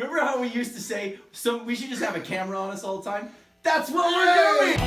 Remember how we used to say, so we should just have a camera on us all the time? That's what we're doing!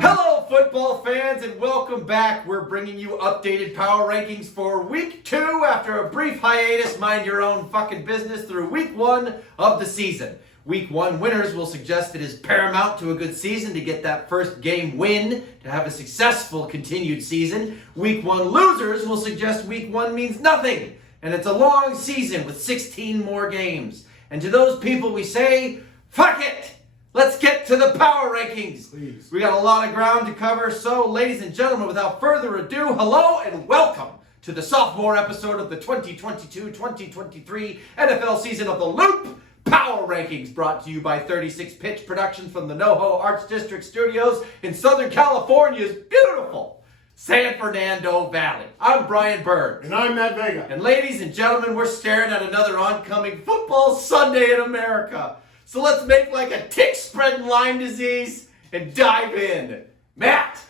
Hello, football fans, and welcome back. We're bringing you updated power rankings for week 2 after a brief hiatus. Mind your own fucking business through week 1 of the season. Week 1 winners will suggest it is paramount to a good season to get that first game win to have a successful continued season. Week 1 losers will suggest week 1 means nothing, and it's a long season with 16 more games. And to those people we say, fuck it! Let's get to the power rankings. Please. We got a lot of ground to cover, so ladies and gentlemen, without further ado, hello and welcome to the sophomore episode of the 2022-2023 NFL season of The Loop Power Rankings, brought to you by 36 Pitch Productions from the NoHo Arts District Studios in Southern California's beautiful San Fernando Valley. I'm Brian Bird. And I'm Matt Vega. And ladies and gentlemen, we're staring at another oncoming football Sunday in America. So let's make like a tick-spreading Lyme disease and dive in. Matt!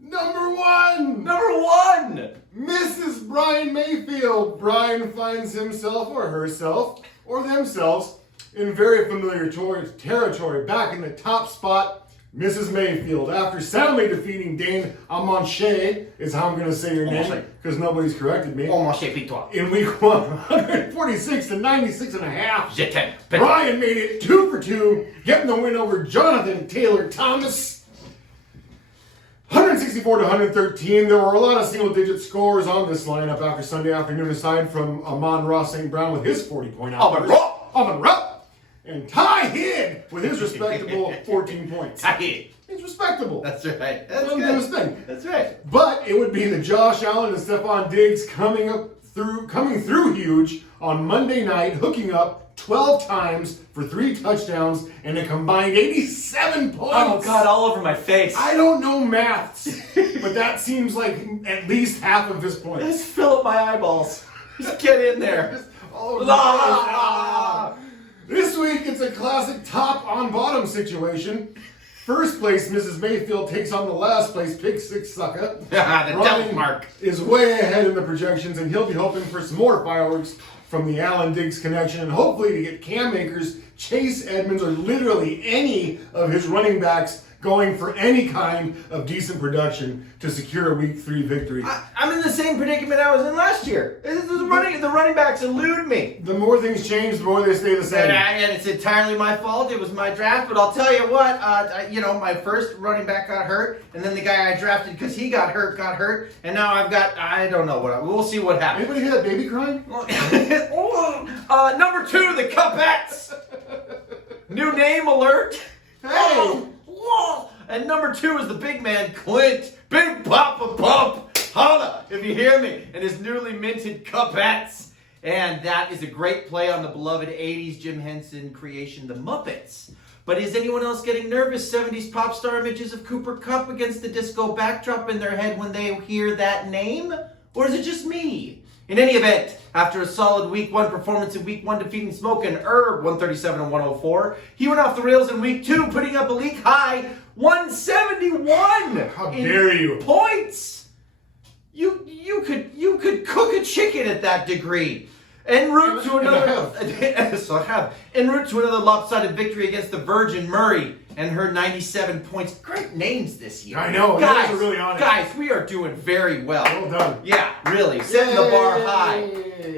Number 1! Number 1! Mrs. Brian Mayfield. Brian finds himself or herself or themselves in very familiar territory. Back in the top spot, Mrs. Mayfield. After soundly defeating Dane Amanche, is how I'm going to say your name, because nobody's corrected me. Amanche victoire. In week 1, 146 to 96 and a half. Je t'aime. Brian made it 2 for 2, getting the win over Jonathan Taylor Thomas. 164 to 113. There were a lot of single-digit scores on this lineup after Sunday afternoon, aside from Amon-Ra St. Brown with his 40-point outburst. Amon-Ra! And Ty Hid with his respectable 14 points. Ty Hid. It's respectable. That's right. That's Doing good. his thing. That's right. But it would be the Josh Allen and Stephon Diggs coming through huge on Monday night, hooking up 12 times for 3 touchdowns and a combined 87 points. Oh, God, all over my face. I don't know maths, but that seems like at least half of his points. Just fill up my eyeballs. Just get in there. Just all over the place. This week, it's a classic top-on-bottom situation. First place, Mrs. Mayfield takes on the last place, Pick 6 sucker. The devil mark. Is way ahead in the projections, and he'll be hoping for some more fireworks from the Allen Diggs connection, and hopefully to get Cam Akers, Chase Edmonds, or literally any of his running backs going for any kind of decent production to secure a Week 3 victory. I'm in the same predicament I was in last year. The running backs elude me. The more things change, the more they stay the same. And it's entirely my fault. It was my draft, but I'll tell you what. My first running back got hurt, and then the guy I drafted because he got hurt, and now I've got, I don't know what. We'll see what happens. Anybody hear that baby crying? Number 2, the Cupettes. New name alert. Hey. And number 2 is the big man, Clint. Big Papa Pump. Holla, if you hear me. And his newly minted Cupettes. And that is a great play on the beloved 80s Jim Henson creation, The Muppets. But is anyone else getting nervous? 70s pop star images of Cooper Kupp against the disco backdrop in their head when they hear that name? Or is it just me? In any event, after a solid Week 1 performance in Week 1 defeating Smoke and Herb 137 and 104, he went off the rails in Week 2, putting up a league high 171. How dare you? Points. You could cook a chicken at that degree. En route to another lopsided victory against the Virgin Murray and her 97 points. Great names this year. I know. Guys, are really on it. Guys, we are doing very well. Well done. Yeah, really. Setting the bar Yay. high.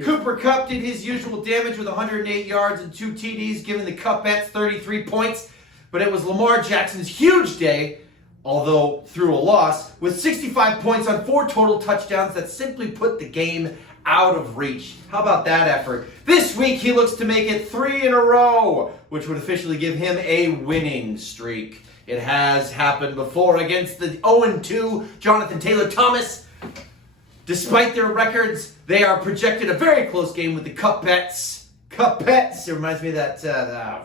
Cooper Kupp did his usual damage with 108 yards and 2 TDs, giving the Cupettes 33 points. But it was Lamar Jackson's huge day, although through a loss, with 65 points on 4 total touchdowns that simply put the game out of reach. How about that effort? This week he looks to make it 3 in a row, which would officially give him a winning streak. It has happened before against the 0-2 Jonathan Taylor Thomas. Despite their records, they are projected a very close game with the Cupettes. Cupettes, it reminds me of that,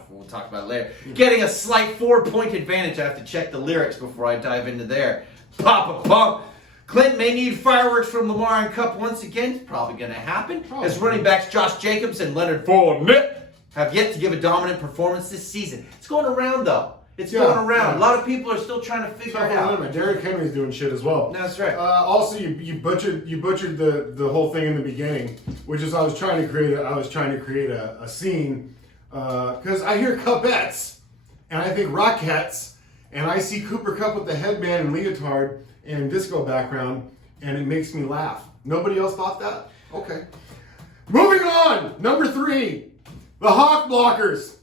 we'll talk about it later. Getting a slight 4-point advantage. I have to check the lyrics before I dive into there. Papa Pump. Clint may need fireworks from Lamar and Kupp once again. It's probably going to happen. As running backs Josh Jacobs and Leonard Fournette have yet to give a dominant performance this season. It's going around, though. It's Yeah, going around. yeah. A lot of people are still trying to figure it out. Derrick Henry's doing shit as well. That's right. Also, you butchered the whole thing in the beginning, which is I was trying to create a scene because I hear Cupettes and I think Rockettes and I see Cooper Kupp with the headband and leotard and disco background and it makes me laugh. Nobody else thought that? Okay. Moving on, number 3, the Hawk Blockers.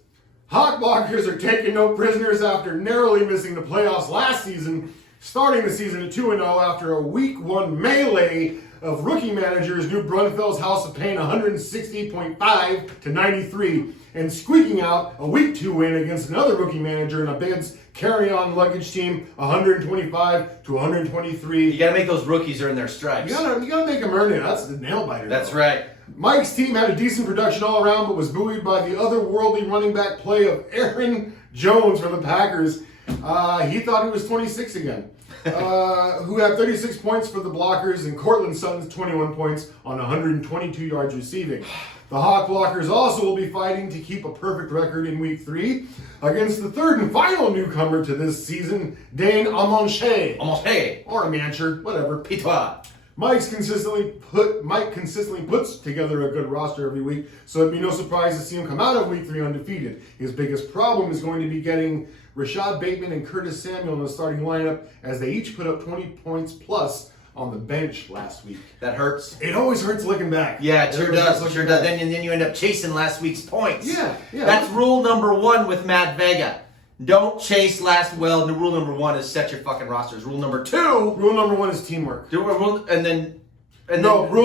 Hawk Blockers are taking no prisoners after narrowly missing the playoffs last season, starting the season at 2-0 after a week 1 melee of rookie managers New Braunfels House of Pain 160.5 to 93, and squeaking out a week 2 win against another rookie manager in a Ben's carry-on luggage team 125 to 123. You got to make those rookies earn their stripes. You gotta make them earn it. That's the nail biter. That's though. right. Mike's team had a decent production all around, but was buoyed by the otherworldly running back play of Aaron Jones from the Packers. He thought he was 26 again. Who had 36 points for the Blockers, and Cortland Sutton's 21 points on 122 yards receiving. The Hawk Blockers also will be fighting to keep a perfect record in Week 3 against the third and final newcomer to this season, Dane Amonche. Hey, Or Amancher, whatever. Pitois. Mike consistently puts together a good roster every week, so it'd be no surprise to see him come out of Week 3 undefeated. His biggest problem is going to be getting Rashad Bateman and Curtis Samuel in the starting lineup, as they each put up 20 points plus on the bench last week. That hurts. It always hurts looking back. Yeah, it sure always hurts does. It looking sure back. does. Then you end up chasing last week's points. Yeah. That's rule number 1 with Matt Vega. Don't chase last. Well, the rule number 1 is set your fucking rosters. Rule number 2. Rule number 1 is teamwork. Rule Rule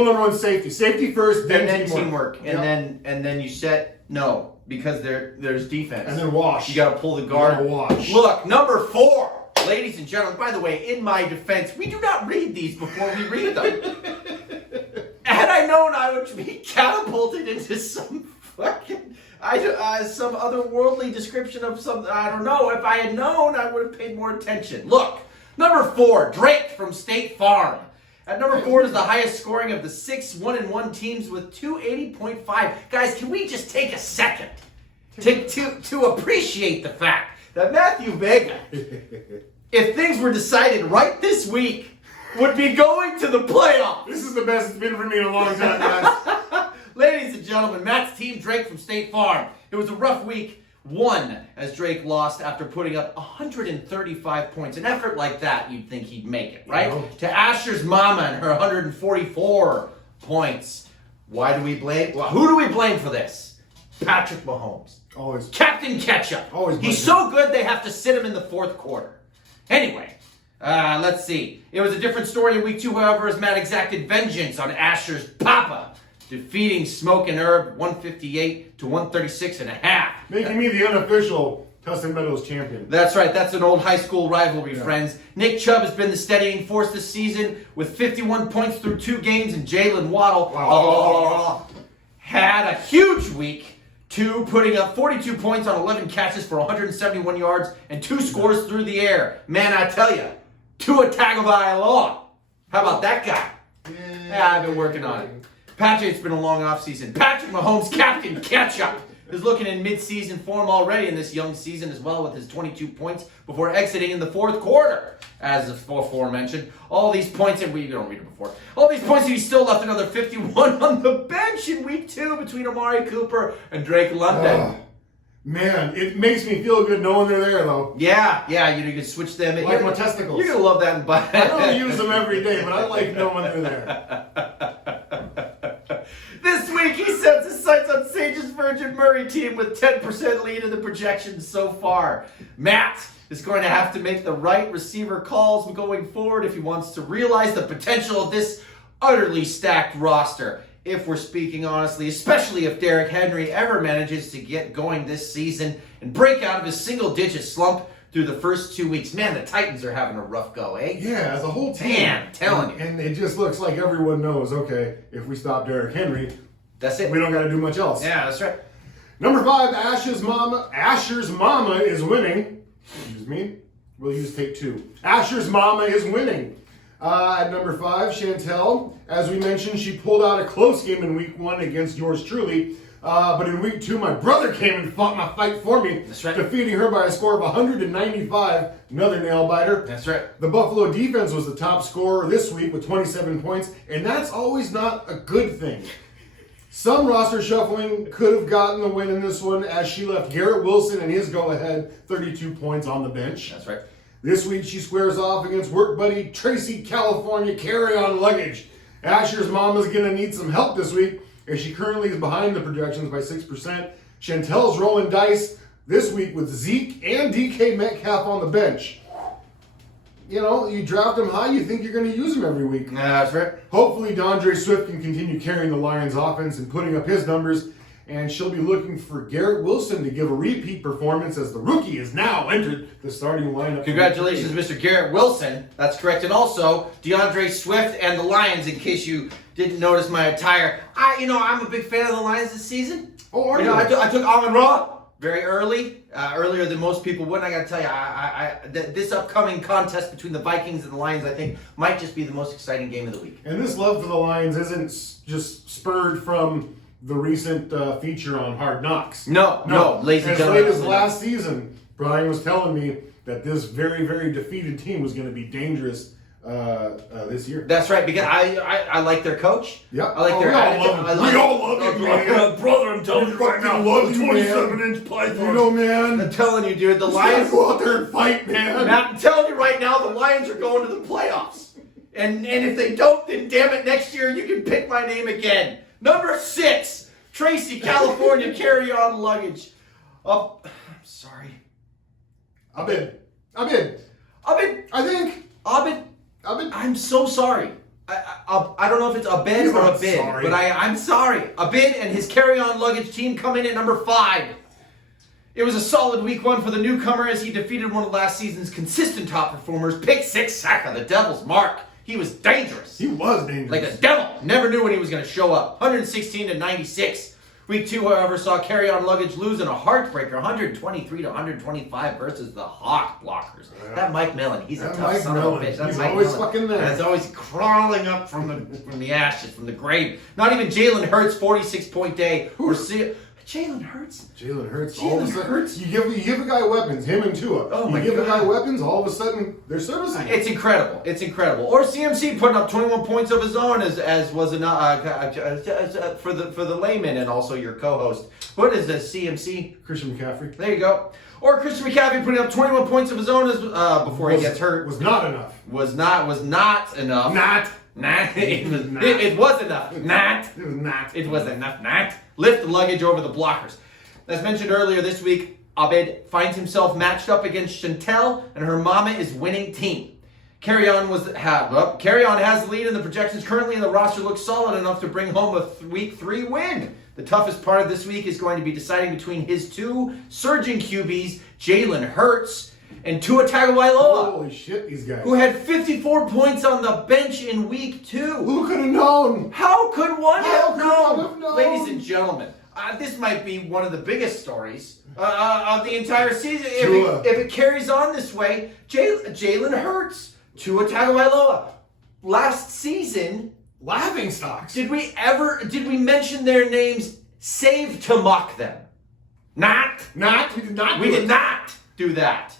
number 1 is safety. Safety first, then teamwork. Yep. And then you set because there's defense. And then wash. You got to pull the guard. You gotta wash. Look, number 4, ladies and gentlemen. By the way, in my defense, we do not read these before we read them. Had I known I would be catapulted into some fucking some otherworldly description of some, I don't know. If I had known, I would have paid more attention. Look, number 4, Drake from State Farm. At number 4 is the highest scoring of the 6 1-1 teams with 280.5. Guys, can we just take a second to appreciate the fact that Matthew Vega, if things were decided right this week, would be going to the playoffs. This is the best it's been for me in a long time, guys. Ladies and gentlemen, Matt's team, Drake from State Farm. It was a rough week 1 as Drake lost after putting up 135 points. An effort like that, you'd think he'd make it, right? Yeah. To Asher's mama and her 144 points. Why do we blame? Well, who do we blame for this? Patrick Mahomes. Always. Captain Ketchup. Always blame He's him. so good they have to sit him in the 4th quarter. Anyway, let's see. It was a different story in week 2, however, as Matt exacted vengeance on Asher's papa, defeating Smoke and Herb 158 to 136 and a half. Making me the unofficial Tustin Meadows champion. That's right. That's an old high school rivalry, friends. Nick Chubb has been the steadying force this season with 51 points through 2 games, and Jalen Waddle had a huge week, 2, putting up 42 points on 11 catches for 171 yards and 2 scores through the air. Man, I tell you, Tua Tagovailoa. How about that guy? Yeah, I've been working on it. Patrick, it's been a long offseason. Patrick Mahomes, Captain Ketchup, is looking in mid-season form already in this young season as well, with his 22 points before exiting in the 4th quarter. As aforementioned, all these points, and we don't read it before, all these points, he still left another 51 on the bench in week 2 between Amari Cooper and Drake London. Man, it makes me feel good knowing they're there, though. Yeah, you can switch them. Like my testicles. You're going to love that. I don't use them every day, but I like knowing they're there. This week, he sets his sights on Sage's Virgin Murray team with 10% lead in the projections so far. Matt is going to have to make the right receiver calls going forward if he wants to realize the potential of this utterly stacked roster. If we're speaking honestly, especially if Derrick Henry ever manages to get going this season and break out of his single-digit slump through the first 2 weeks. Man, the Titans are having a rough go, eh? Yeah, as a whole team. Man, I'm telling you. And it just looks like everyone knows, okay, if we stop Derrick Henry, That's it. we don't got to do much else. Yeah, that's right. Number 5, Asher's mama is winning. Excuse me. We'll use take 2. Asher's mama is winning. At number 5, Chantel, as we mentioned, she pulled out a close game in week 1 against yours truly, But in week 2, my brother came and fought my fight for me, That's right. defeating her by a score of 195. Another nail biter. That's right. The Buffalo defense was the top scorer this week with 27 points, and that's always not a good thing. Some roster shuffling could have gotten the win in this one, as she left Garrett Wilson and his go-ahead 32 points on the bench. That's right. This week she squares off against work buddy Tracy California carry-on luggage. Asher's mom is going to need some help this week, as she currently is behind the projections by 6%. Chantel's rolling dice this week with Zeke and DK Metcalf on the bench. You know, you draft them high, you think you're going to use them every week. That's right. Hopefully, DeAndre Swift can continue carrying the Lions offense and putting up his numbers, and she'll be looking for Garrett Wilson to give a repeat performance, as the rookie has now entered the starting lineup. Congratulations, Mr. Garrett Wilson. That's correct. And also, DeAndre Swift and the Lions, in case you didn't notice my attire. I'm a big fan of the Lions this season. Oh, are You know, you? I took Amon-Ra very earlier than most people would. And I got to tell you, this upcoming contest between the Vikings and the Lions, I think, might just be the most exciting game of the week. And this love for the Lions isn't just spurred from the recent feature on Hard Knocks. No, ladies and As gentlemen. late as last season, Brian was telling me that this very, very defeated team was going to be dangerous this year. That's right, because I like their coach. Yep. I like their attitude. We all love you, man. Brother, I'm telling you right now, love you, 27-inch python. You know, man. I'm telling you, dude, the You gotta Lions. go out there and fight, man. Matt, I'm telling you right now, the Lions are going to the playoffs. And if they don't, then damn it, next year you can pick my name again. Number 6, Tracy California carry-on luggage. Oh, I'm sorry. Abid. Abid, I think. Abid, I'm so sorry. I don't know if it's a bid He's or a not bid, sorry. but I'm sorry. A bid and his carry-on luggage team come in at number 5. It was a solid week 1 for the newcomer as he defeated one of last season's consistent top performers, pick 6 sack of the Devil's mark. He was dangerous. He was dangerous. Like a devil. Never knew when he was going to show up. 116 to 96. Week 2, however, saw carry-on luggage lose in a heartbreaker, 123 to 125 versus the Hawk Blockers. That Mike Millen, he's a That tough Mike son Millen, of a bitch. That's he's Mike always Millen. fucking there. That's always crawling up from the ashes, from the grave. Not even Jalen Hurts' 46-point day. Jalen Hurts? Jalen Hurts. Jalen All of a sudden, Hurts. you give a guy weapons, him and Tua. Oh my you give a God. guy weapons, all of a sudden they're servicing. It's incredible. It's incredible. Or CMC putting up 21 points of his own as was enough for the layman and also your co-host. What is this, CMC? Christian McCaffrey. There you go. Or Christian McCaffrey putting up 21 points of his own before he gets hurt. Was not enough. Was not enough. It was enough. It was not. It was enough. Lift the luggage over the blockers. As mentioned earlier this week, Abed finds himself matched up against Chantel, and her mama is winning team. Carry-On has the lead in the projections currently, and the roster looks solid enough to bring home a week 3 win. The toughest part of this week is going to be deciding between his 2 surging QBs, Jalen Hurts and Tua Tagovailoa, Holy shit, these guys. who had 54 points on the bench in week 2. Who could have known? How could one How have could known? one have known? Ladies and gentlemen, this might be one of the biggest stories of the entire season. Tua. If it carries on this way, Jalen Hurts, Tua Tagovailoa. Last season, Laughing stocks. did we mention their names save to mock them? Not. We did not. We do did it. not do that.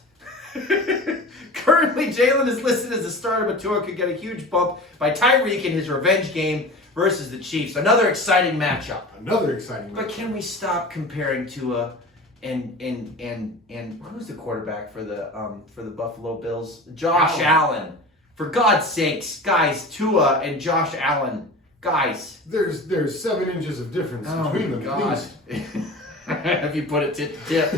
Currently, Jalen is listed as a starter, but Tua could get a huge bump by Tyreek in his revenge game versus the Chiefs. Another exciting matchup. Another exciting But match. can we stop comparing Tua and who's the quarterback for the Buffalo Bills? Josh Allen. For God's sakes, guys, Tua and Josh Allen, guys. There's 7 inches of difference between them. God. Please. Have you put it to tip?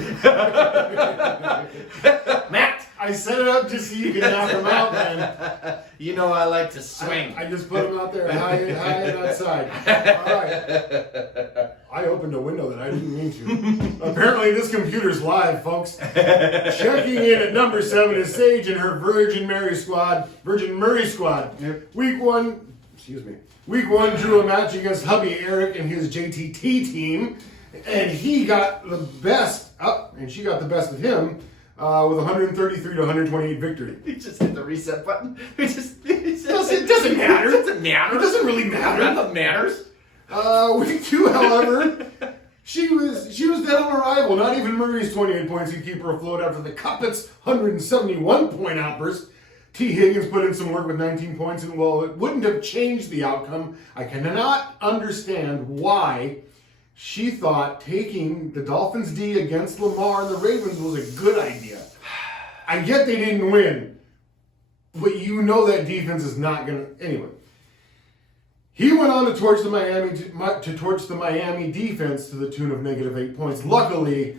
Matt, I set it up just so you can knock them out, man. you know I like to swing. I just put them out there high and outside. All right. I opened a window that I didn't mean to. Apparently, this computer's live, folks. Checking in at number 7 is Sage and her Virgin Mary squad. Yep. Week 1 drew a match against hubby Eric and his JTT team, and he got the best and she got the best of him with 133 to 128 victory. You just hit the reset button. It doesn't matter. It doesn't matter. It doesn't really matter. None of it matters. Week 2, however, She was dead on arrival. Not even Murray's 28 points could keep her afloat after the Cuppets' 171-point outburst. T. Higgins put in some work with 19 points, and while it wouldn't have changed the outcome, I cannot understand why she thought taking the Dolphins' D against Lamar and the Ravens was a good idea. I get they didn't win, but you know that defense is not going to... Anyway. He went on to torch the Miami defense to the tune of -8 points. Luckily,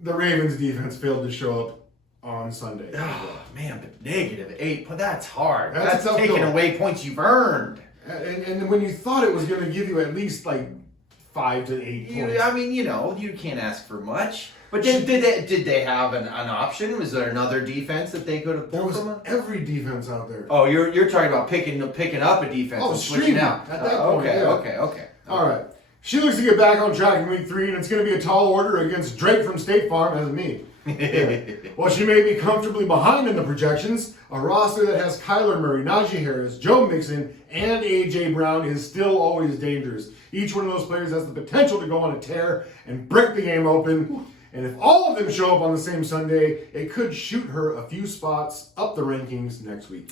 the Ravens defense failed to show up on Sunday. Oh, man, but -8, but that's hard. That's That's taking away points you've earned. And when you thought it was going to give you at least like 5 to 8 points. I mean, you can't ask for much. But did they have an option? Was there another defense that they could have There pulled was from? every defense out there. Oh, you're talking about picking up a defense and switching streaming out. at that point. Okay, Yeah. okay. All right. She looks to get back on track in week 3, and it's going to be a tall order against Drake from State Farm, as me. Yeah. While she may be comfortably behind in the projections, a roster that has Kyler Murray, Najee Harris, Joe Mixon, and A.J. Brown is still always dangerous. Each one of those players has the potential to go on a tear and break the game open. And if all of them show up on the same Sunday, it could shoot her a few spots up the rankings next week.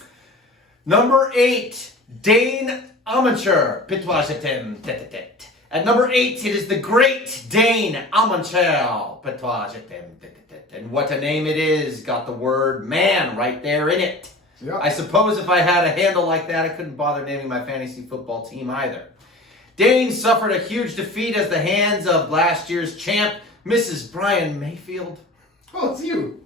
Number 8, Dane Amateur. At number 8, it is the great Dane Amateur. And what a name it is. Got the word man right there in it. Yeah. I suppose if I had a handle like that, I couldn't bother naming my fantasy football team either. Dane suffered a huge defeat at the hands of last year's champ, Mrs. Brian Mayfield. Oh, it's you.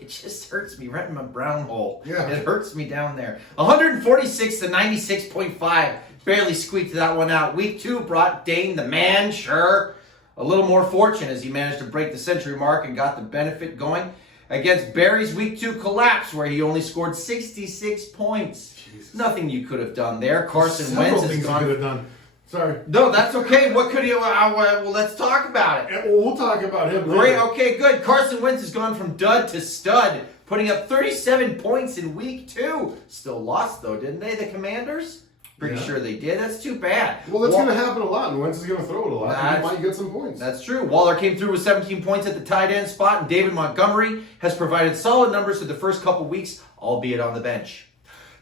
It just hurts me right in my brown hole. Yeah. It hurts me down there. 146 to 96.5. Barely squeaked that one out. Week 2 brought Dane the man, sure, a little more fortune as he managed to break the century mark and got the benefit going against Barry's Week 2 collapse where he only scored 66 points. Jesus. Nothing you could have done there. Carson Several Wentz has things you gone... could have done. Sorry. No, that's okay. What could you... well, let's talk about it. We'll talk about him later. Great. Okay, good. Carson Wentz has gone from dud to stud, putting up 37 points in week 2. Still lost, though, didn't they, the Commanders? Pretty sure they did. That's too bad. Well, that's going to happen a lot, and Wentz is going to throw it a lot. And he might get some points. That's true. Waller came through with 17 points at the tight end spot, and David Montgomery has provided solid numbers for the first couple weeks, albeit on the bench.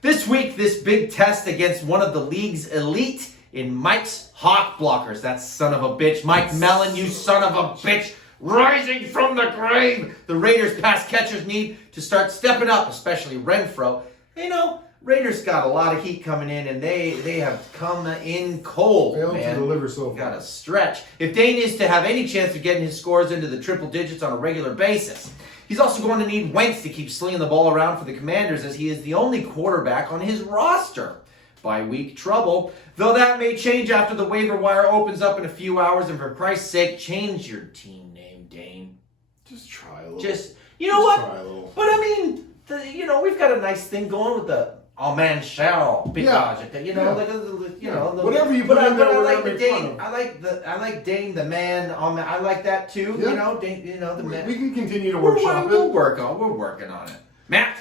This week, this big test against one of the league's elite in Mike's Hawk Blockers. That son of a bitch. Mike Mellon, you son of a bitch. Rising from the grave. The Raiders pass catchers need to start stepping up, especially Renfro. Raiders got a lot of heat coming in, and they have come in cold, Failed man. to deliver so far. Got to stretch. If Dane is to have any chance of getting his scores into the triple digits on a regular basis, he's also going to need Wentz to keep slinging the ball around for the Commanders, as he is the only quarterback on his roster. Bye-week trouble, though that may change after the waiver wire opens up in a few hours, and for Christ's sake, change your team name, Dane. Just try a little. You know what? Try a little. But I mean, we've got a nice thing going with the man shall because Whatever you put in there, I we're like gonna the make fun Dane. of. I like Dane the man. I like that too. Yeah. Dane. The man. We can continue to We're workshop we're working on it. Matt.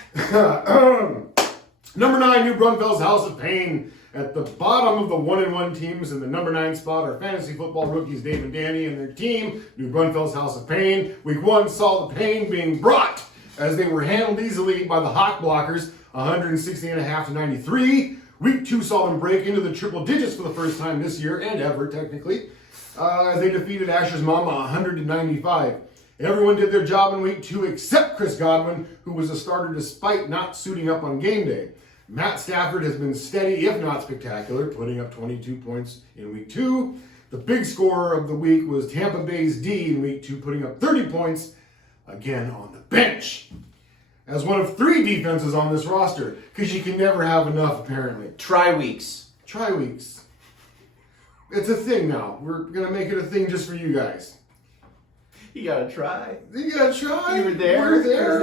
Number 9, New Braunfels House of Pain. At the bottom of the 1-1 teams in the number 9 spot are fantasy football rookies Dave and Danny and their team, New Braunfels House of Pain. Week 1 saw the pain being brought as they were handled easily by the Hawk Blockers, 160.5 to 93. Week 2 saw them break into the triple digits for the first time this year, and ever, technically, as they defeated Asher's Mama 100 to 95. Everyone did their job in week 2 except Chris Godwin, who was a starter despite not suiting up on game day. Matt Stafford has been steady, if not spectacular, putting up 22 points in week 2. The big scorer of the week was Tampa Bay's D in week 2, putting up 30 points, again on the bench. As one of 3 defenses on this roster, because you can never have enough, apparently. Try weeks. Try weeks. It's a thing now. We're going to make it a thing just for you guys. You gotta try. You gotta try. You were there. We're there. You were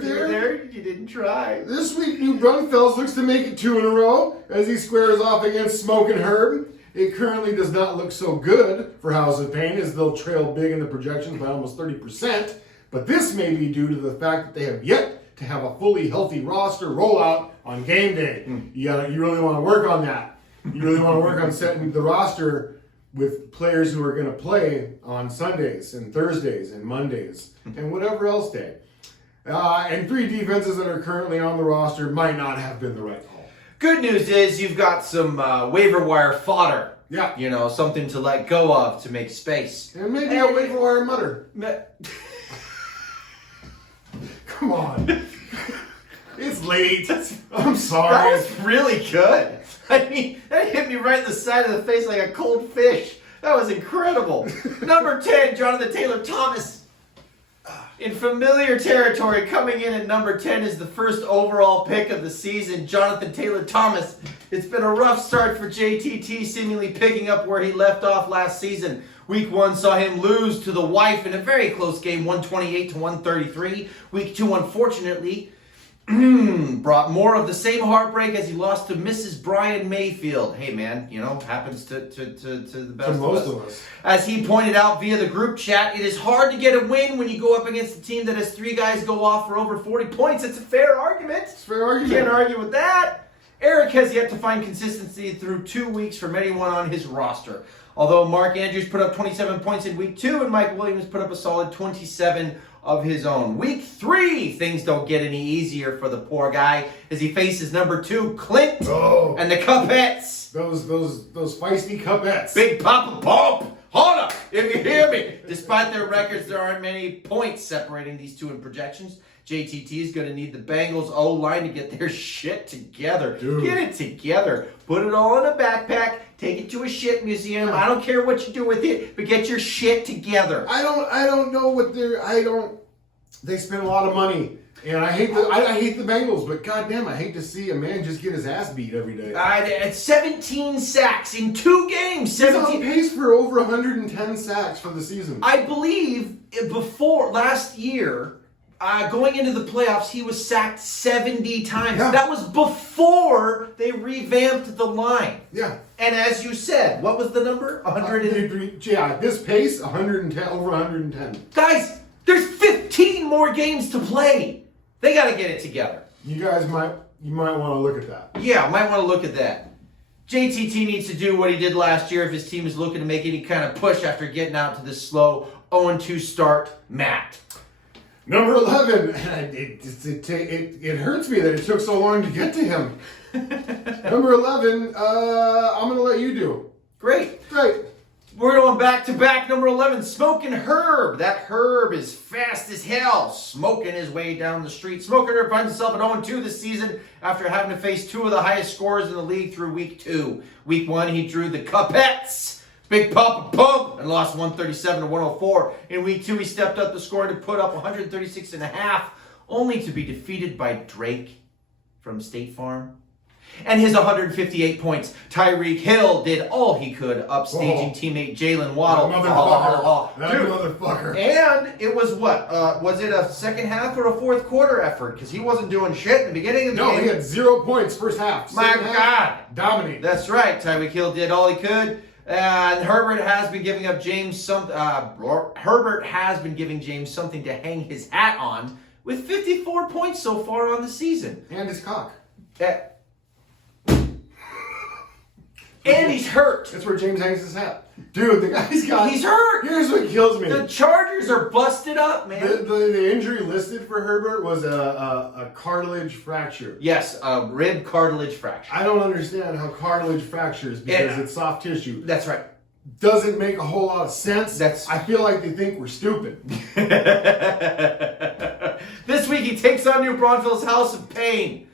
We're there. You didn't try. This week, New Braunfels looks to make it 2 in a row as he squares off against Smokin' Herb. It currently does not look so good for House of Pain as they'll trail big in the projections by almost 30%. But this may be due to the fact that they have yet to have a fully healthy roster rollout on game day. You really want to work on that. You really want to work on setting the roster with players who are going to play on Sundays and Thursdays and Mondays and whatever else day. And 3 defenses that are currently on the roster might not have been the right call. Good news is you've got some waiver wire fodder. Yeah. You know, something to let go of to make space. And maybe a waiver wire mutter. Come on. It's late. I'm sorry. That was really good. I mean, that hit me right in the side of the face like a cold fish. That was incredible. Number 10, Jonathan Taylor Thomas. In familiar territory, coming in at number 10 is the first overall pick of the season, Jonathan Taylor Thomas. It's been a rough start for JTT, seemingly picking up where he left off last season. Week 1 saw him lose to the wife in a very close game, 128-133. Week 2, unfortunately, brought more of the same heartbreak as he lost to Mrs. Brian Mayfield. Hey man, you know, happens to the best To most of us. of us. As he pointed out via the group chat, it is hard to get a win when you go up against a team that has 3 guys go off for over 40 points. It's a fair argument. It's a fair argument. Can't argue with that. Eric has yet to find consistency through 2 weeks from anyone on his roster. Although Mark Andrews put up 27 points in week 2 and Mike Williams put up a solid 27 of his own. Week 3, things don't get any easier for the poor guy as he faces number 2, Clint, and the Cupettes. Those feisty Cupettes. Big Papa Pump! Hold up, if you hear me. Despite their records, there aren't many points separating these two in projections. JTT is going to need the Bengals O-line to get their shit together. Dude. Get it together. Put it all in a backpack. Take it to a shit museum. I don't care what you do with it, but get your shit together. I don't know what they spend a lot of money. And I hate the Bengals, but goddamn, I hate to see a man just get his ass beat every day. At 17 sacks in 2 games. He's on 17. pace for over 110 sacks for the season. I believe before last year, going into the playoffs, he was sacked 70 times. Yeah. That was before they revamped the line. Yeah. And as you said, what was the number? 100. Yeah, this pace, 110, over 110. Guys, there's 15 more games to play. They got to get it together. You might want to look at that. Yeah, might want to look at that. JTT needs to do what he did last year if his team is looking to make any kind of push after getting out to this slow 0-2 start. Matt. Number 11. It hurts me that it took so long to get to him. Number 11. I'm gonna let you do. Great. We're going back to back. Number 11, Smoking Herb. That Herb is fast as hell, smoking his way down the street. Smoking Herb finds himself at 0-2 this season after having to face 2 of the highest scorers in the league through week 2. Week 1, he drew the Cupettes, Big Papa Pump, and lost 137-104. In week 2, he stepped up the score to put up 136.5, only to be defeated by Drake from State Farm. And his 158 points. Tyreek Hill did all he could, upstaging teammate Jalen Waddle. That motherfucker. And it was what? Was it a second half or a fourth quarter effort? Because he wasn't doing shit in the beginning of the game. No, he had 0 points first half. My Second God. half, dominated. That's right. Tyreek Hill did all he could. And Herbert has been giving James something to hang his hat on with 54 points so far on the season. And his cock. And he's hurt. That's where James hangs his hat. Dude, the guy's got... He's hurt. Here's what kills me. The Chargers are busted up, man. The injury listed for Herbert was a cartilage fracture. Yes, a rib cartilage fracture. I don't understand how cartilage fractures, because it's soft tissue, That's right. doesn't make a whole lot of sense. I feel like they think we're stupid. This week he takes on New Braunfels House of Pain.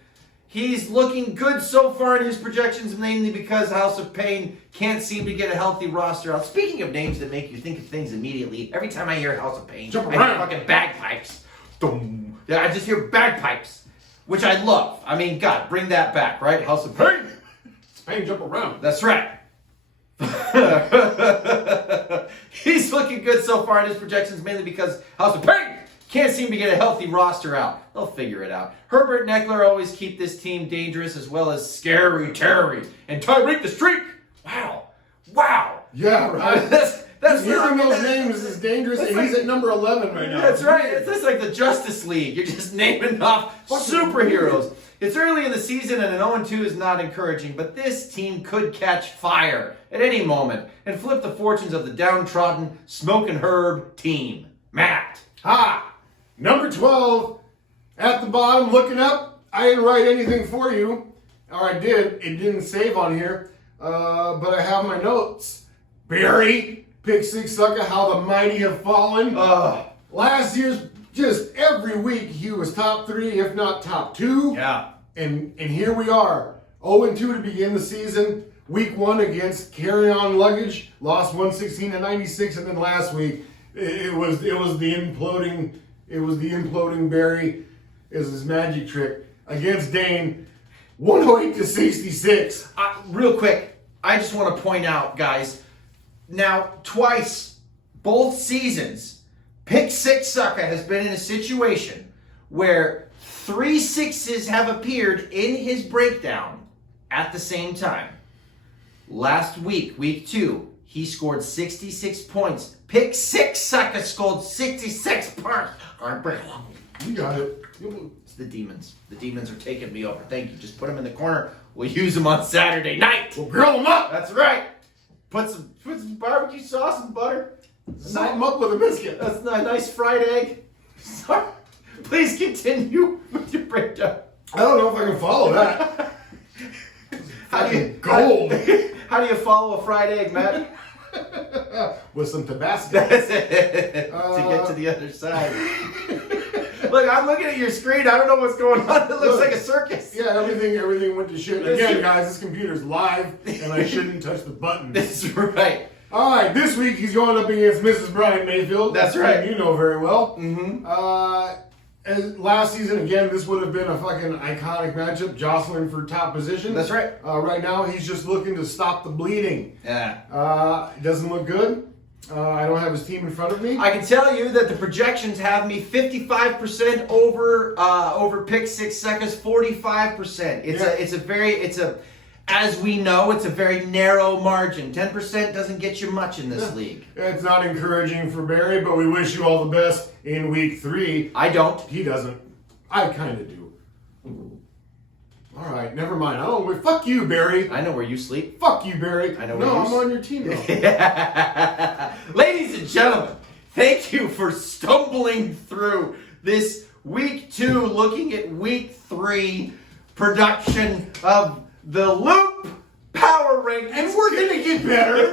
He's looking good so far in his projections, mainly because House of Pain can't seem to get a healthy roster out. Speaking of names that make you think of things immediately, every time I hear House of Pain, Jump I hear around. fucking bagpipes. Dum. Yeah, I just hear bagpipes, which I love. I mean, God, bring that back, right? House of Pain. It's pain, jump around. That's right. He's looking good so far in his projections, mainly because House of Pain can't seem to get a healthy roster out. They'll figure it out. Herbert and Eckler always keep this team dangerous, as well as Scary Terry and Tyreek the Streak. Wow. Yeah, right. That's Hearing those names is dangerous, and he's at number 11 right now. That's right. It's just like the Justice League. You're just naming off superheroes. It's early in the season and an 0-2 is not encouraging, but this team could catch fire at any moment and flip the fortunes of the downtrodden, smoking herb team. Matt. Ha! Number 12, at the bottom, looking up. I didn't write anything for you. Or I did. It didn't save on here. But I have my notes. Barry, Pick Six Sucker, how the mighty have fallen. Last year's, just every week, he was top 3, if not top 2. Yeah. And here we are. 0-2 to begin the season. Week 1 against Carry On Luggage. Lost 116-96. And then last week, it was the imploding Barry is his magic trick against Dane, 108-66. Real quick, I just want to point out, guys, now twice, both seasons, Pick Six Sucker has been in a situation where 3 sixes have appeared in his breakdown at the same time. Last week, week 2, he scored 66 points. Pick Six Sucker scored 66 points. You got it. It's the demons. The demons are taking me over. Thank you. Just put them in the corner. We'll use them on Saturday night. We'll grill them up. That's right. Put some barbecue sauce and butter. Salt them up with a biscuit. That's a nice fried egg. Sorry. Please continue with your breakdown. I don't know if I can follow that. How do you Gold. How do you follow a fried egg, Matt? With some Tabasco. That's it. To get to the other side. Look, I'm looking at your screen. I don't know what's going on. It looks like a circus. Yeah, everything went to shit. Again, guys, this computer's live, and I shouldn't touch the buttons. That's right. All right, this week he's going up against Mrs. Brian Mayfield. That's right. You know very well. Mm-hmm. As last season, again, this would have been a fucking iconic matchup, jostling for top position. That's right. Right now, he's just looking to stop the bleeding. Yeah. It doesn't look good. I don't have his team in front of me. I can tell you that the projections have me 55% over Pick Six Suckers, 45%. As we know, it's a very narrow margin. 10% doesn't get you much in this league. It's not encouraging for Barry, but we wish you all the best in week 3. I don't. He doesn't. I kind of do. All right, never mind. I don't. Fuck you, Barry. I know where you sleep. Fuck you, Barry. I know No, where I'm on your team now. Ladies and gentlemen, thank you for stumbling through this week 2, looking at week 3 production of the Loop Power Rankings. And we're gonna get better.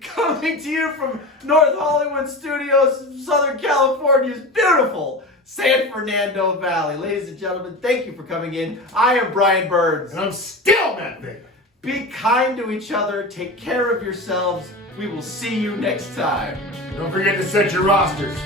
Coming to you from North Hollywood Studios, Southern California's beautiful San Fernando Valley. Ladies and gentlemen, thank you for coming in. I am Brian Burns. And I'm still Matt Baker. Be kind to each other. Take care of yourselves. We will see you next time. Don't forget to set your rosters.